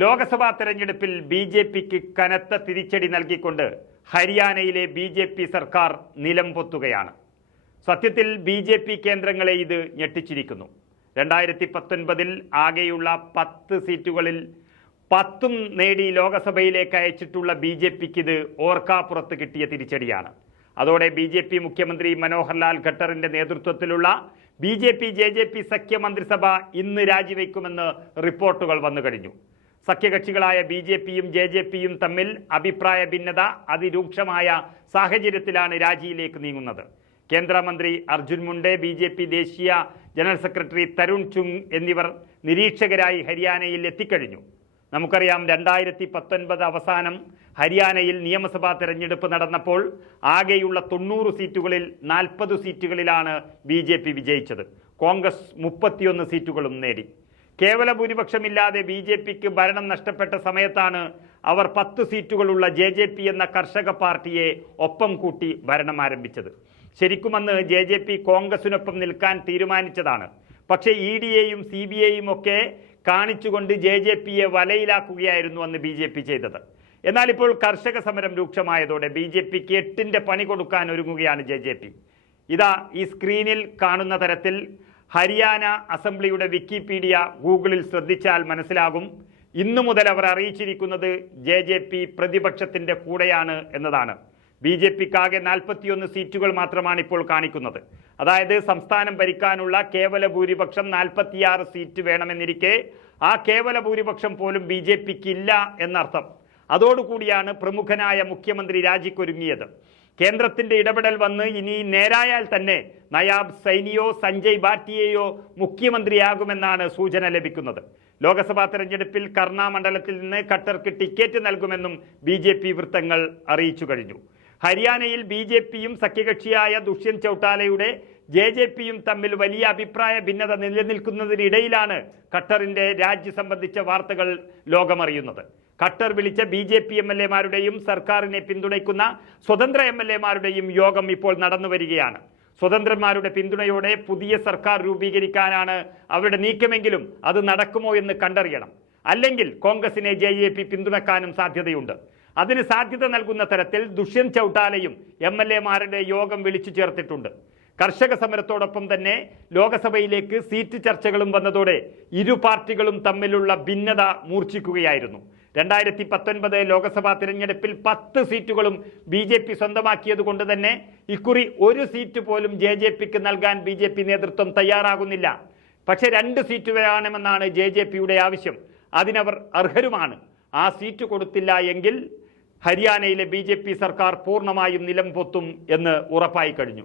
ലോക്സഭാ തെരഞ്ഞെടുപ്പിൽ B J പിക്ക് കനത്ത തിരിച്ചടി നൽകിക്കൊണ്ട് ഹരിയാനയിലെ ബി ജെ പി സർക്കാർ നിലം പൊത്തുകയാണ്. സത്യത്തിൽ ബി ജെ പി കേന്ദ്രങ്ങളെ ഇത് ഞെട്ടിച്ചിരിക്കുന്നു. രണ്ടായിരത്തി പത്തൊൻപതിൽ ആകെയുള്ള പത്ത് സീറ്റുകളിൽ പത്തും നേടി ലോക്സഭയിലേക്ക് അയച്ചിട്ടുള്ള ബി ജെ പിക്ക് ഇത് ഓർക്കാപ്പുറത്ത് കിട്ടിയ തിരിച്ചടിയാണ്. അതോടെ ബി ജെ പി മുഖ്യമന്ത്രി മനോഹർലാൽ ഖട്ടറിന്റെ നേതൃത്വത്തിലുള്ള B J P J J P സഖ്യ മന്ത്രിസഭ ഇന്ന് രാജിവെക്കുമെന്ന് റിപ്പോർട്ടുകൾ വന്നു കഴിഞ്ഞു സഖ്യകക്ഷികളായ ബി ജെ പിയും ജെ ജെ പിയും തമ്മിൽ അഭിപ്രായ ഭിന്നത അതിരൂക്ഷമായ സാഹചര്യത്തിലാണ് രാജിയിലേക്ക് നീങ്ങുന്നത്. കേന്ദ്രമന്ത്രി Arjun Munde B J P ദേശീയ ജനറൽ സെക്രട്ടറി തരുൺ ചുങ് എന്നിവർ നിരീക്ഷകരായി ഹരിയാനയിൽ എത്തിക്കഴിഞ്ഞു. നമുക്കറിയാം രണ്ടായിരത്തി പത്തൊൻപത് അവസാനം ഹരിയാനയിൽ നിയമസഭാ തെരഞ്ഞെടുപ്പ് നടന്നപ്പോൾ ആകെയുള്ള തൊണ്ണൂറ് സീറ്റുകളിൽ നാൽപ്പത് സീറ്റുകളിലാണ് ബി ജെ പി വിജയിച്ചത്. കോൺഗ്രസ് മുപ്പത്തിയൊന്ന് സീറ്റുകളും നേടി. കേവല ഭൂരിപക്ഷമില്ലാതെ ബി ജെ പിക്ക് ഭരണം നഷ്ടപ്പെട്ട സമയത്താണ് അവർ പത്ത് സീറ്റുകളുള്ള ജെ ജെ പി എന്ന കർഷക പാർട്ടിയെ ഒപ്പം കൂട്ടി ഭരണം ആരംഭിച്ചത്. ശരിക്കും അന്ന് ജെ ജെ പി കോൺഗ്രസിനൊപ്പം നിൽക്കാൻ തീരുമാനിച്ചതാണ്. പക്ഷേ ഇ ഡി എയും സി ബി ഐയും ഒക്കെ കാണിച്ചുകൊണ്ട് ജെ ജെ പിയെ വലയിലാക്കുകയായിരുന്നു അന്ന് ബി ജെ പി ചെയ്തത്. എന്നാൽ ഇപ്പോൾ കർഷക സമരം രൂക്ഷമായതോടെ ബി ജെ പിക്ക് എട്ടിന്റെ പണി കൊടുക്കാൻ ഒരുങ്ങുകയാണ് ജെ ജെ പി. ഇതാ ഈ സ്ക്രീനിൽ കാണുന്ന തരത്തിൽ ഹരിയാന അസംബ്ലിയുടെ വിക്കിപീഡിയ ഗൂഗിളിൽ ശ്രദ്ധിച്ചാൽ മനസ്സിലാകും. ഇന്നു മുതൽ അവർ അറിയിച്ചിരിക്കുന്നത് ജെ ജെ പി പ്രതിപക്ഷത്തിന്റെ കൂടെയാണ് എന്നതാണ്. ബി ജെ പിക്കാകെ നാൽപ്പത്തിയൊന്ന് സീറ്റുകൾ മാത്രമാണ് ഇപ്പോൾ കാണിക്കുന്നത്. അതായത് സംസ്ഥാനം ഭരിക്കാനുള്ള കേവല ഭൂരിപക്ഷം നാൽപ്പത്തിയാറ് സീറ്റ് വേണമെന്നിരിക്കെ ആ കേവല ഭൂരിപക്ഷം പോലും ബി ജെ പിക്ക് ഇല്ല എന്നർത്ഥം. അതോടുകൂടിയാണ് പ്രമുഖനായ മുഖ്യമന്ത്രി രാജിക്കൊരുങ്ങിയത്. കേന്ദ്രത്തിന്റെ ഇടപെടൽ വന്ന് ഇനി നേരായാൽ തന്നെ നയാബ് സൈനിയോ സഞ്ജയ് ബാറ്റിയെയോ മുഖ്യമന്ത്രിയാകുമെന്നാണ് സൂചന ലഭിക്കുന്നത്. ലോക്സഭാ തെരഞ്ഞെടുപ്പിൽ കർണ മണ്ഡലത്തിൽ നിന്ന് ഖട്ടർക്ക് ടിക്കറ്റ് നൽകുമെന്നും ബി വൃത്തങ്ങൾ അറിയിച്ചു കഴിഞ്ഞു. ഹരിയാനയിൽ ബി ജെ പിയും സഖ്യകക്ഷിയായ ദുഷ്യന്ത് ചൌട്ടാലയുടെ ജെ ജെ പിയും തമ്മിൽ വലിയ അഭിപ്രായ ഭിന്നത നിലനിൽക്കുന്നതിനിടയിലാണ് ഖട്ടറിന്റെ രാജ്യ സംബന്ധിച്ച വാർത്തകൾ ലോകമറിയുന്നത്. ഖട്ടർ വിളിച്ച B J P M L എമാരുടെയും സർക്കാരിനെ പിന്തുണയ്ക്കുന്ന സ്വതന്ത്ര എം എൽ എമാരുടെയും യോഗം ഇപ്പോൾ നടന്നു വരികയാണ് സ്വതന്ത്രന്മാരുടെ പിന്തുണയോടെ പുതിയ സർക്കാർ രൂപീകരിക്കാനാണ് അവരുടെ നീക്കമെങ്കിലും അത് നടക്കുമോ എന്ന് കണ്ടറിയണം. അല്ലെങ്കിൽ കോൺഗ്രസിനെ ജെ പിന്തുണക്കാനും സാധ്യതയുണ്ട്. അതിന് സാധ്യത നൽകുന്ന തരത്തിൽ ദുഷ്യന്ത് ചൗട്ടാലയും എം എൽ എമാരുടെ യോഗം വിളിച്ചു ചേർത്തിട്ടുണ്ട്. കർഷക സമരത്തോടൊപ്പം തന്നെ ലോകസഭയിലേക്ക് സീറ്റ് ചർച്ചകളും വന്നതോടെ ഇരു പാർട്ടികളും തമ്മിലുള്ള ഭിന്നത മൂർച്ഛിക്കുകയായിരുന്നു. രണ്ടായിരത്തി പത്തൊൻപത് ലോക്സഭാ തിരഞ്ഞെടുപ്പിൽ പത്ത് സീറ്റുകളും ബി ജെ പി സ്വന്തമാക്കിയത് കൊണ്ട് തന്നെ ഇക്കുറി ഒരു സീറ്റ് പോലും ജെ ജെ പിക്ക് നൽകാൻ ബി ജെ പി നേതൃത്വം തയ്യാറാകുന്നില്ല. പക്ഷേ രണ്ട് സീറ്റ് വേണമെന്നാണ് ജെ ജെ പിയുടെ ആവശ്യം. അതിനവർ അർഹരുമാണ്. ആ സീറ്റ് കൊടുത്തില്ല എങ്കിൽ ഹരിയാനയിലെ ബി സർക്കാർ പൂർണമായും നിലംപൊത്തും എന്ന് ഉറപ്പായി കഴിഞ്ഞു.